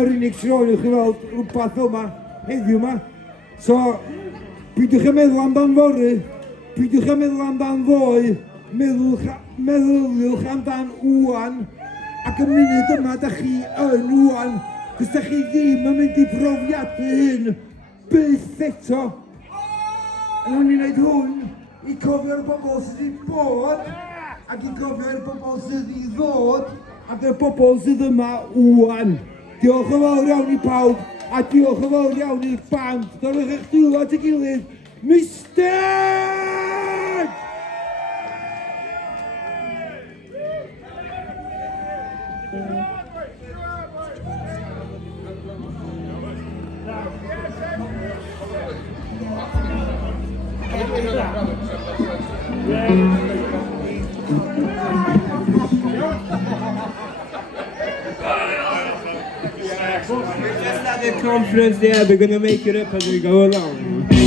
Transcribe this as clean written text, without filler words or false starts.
yr unig sy'n chi weld rhywbeth yma, heddiw yma. So, pidwch yn meddwl amdan fory, pidwch yn meddwl amdan ddoe, meddyliwch amdan wwan, ac y munud yma da chi yn wwan, cos da chi ddim yn mynd i profiadu hyn byth eto. Yn ni'n gwneud hwn i cofio'r bobl sydd wedi bod, ac i cofio'r bobl sydd wedi ddod, ac y bobl sydd yma wwan. Diolch yn fawr iawn i pawb, a diolch yn fawr iawn i'r band. Dylech eich dwylo at ei gilydd, Mistecs! We're just at the conference there, we're gonna make it up as we go along.